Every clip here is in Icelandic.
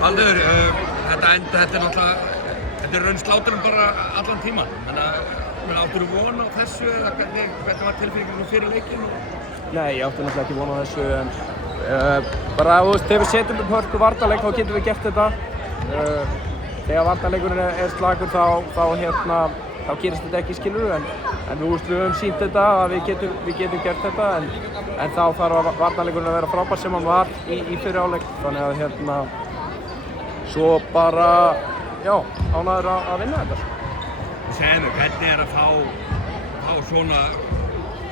Baldur, þetta er náttúrulega, þetta raun sláturum bara allan tíman. Þannig áttu von á þessu eða hvernig var tilfinningin fyrir leikinn? Nei, ég átti náttúrulega ekki von á þessu en bara, þú veist, þegar við setjum upp hörku varnarleik þá getum við gert þetta. Þegar varnarleikurinn er slagur þá gerist þetta ekki, skilur en þú veist, við höfum sýnt þetta að við getum gert þetta en þá þarf varnarleikurinn að vera frábær sem hann var í fyrri hálfleik. Þannig að svo bara, já, ánægður að vinna þetta. Segðu mér, hvernig er að fá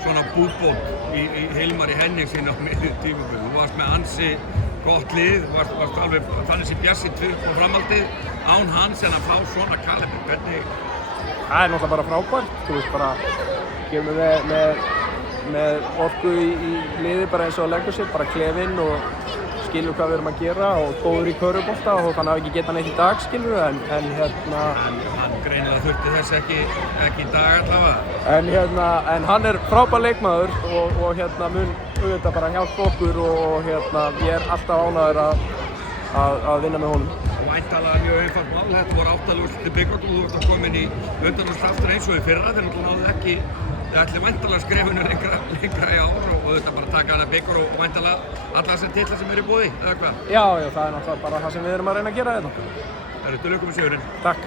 svona búbót í Hilmari Henningssyni á miðju tímabili? Þú varst með ansi gott lið, varst alveg þannig sem Bjarsi Tvörs og framhaldið án hans en að fá svona kaliber, hvernig? Það er náttúrulega bara frábært, þú veist, bara gefum við með orku í liði bara eins og að leggur sér, bara klefinn og skilur hvað við erum að gera og góður í körfubolta og hann hafi ekki getað neitt í dag, skilur en Hann greinilega þurfti þess ekki í dag allavega. En hann er frábær leikmaður og mun auðvitað bara hjálpa okkur og ég er alltaf ánægður að vinna með honum. Væntanlega mjög einfalt mál, þetta voru 8 úrslit bikarnum og þú ert að koma inn í undanúrslit aftur eins og í fyrra þegar þú náðu ekki, þið ætli væntanlega skrefinu lengra í ár og þetta bara taka hana bikar og væntanlega alla þessar titla sem eru í boði, eða hvað? Já, það er náttúrulega bara það sem við erum að reyna að gera þetta. Það eru til lukku með sigurinn. Takk.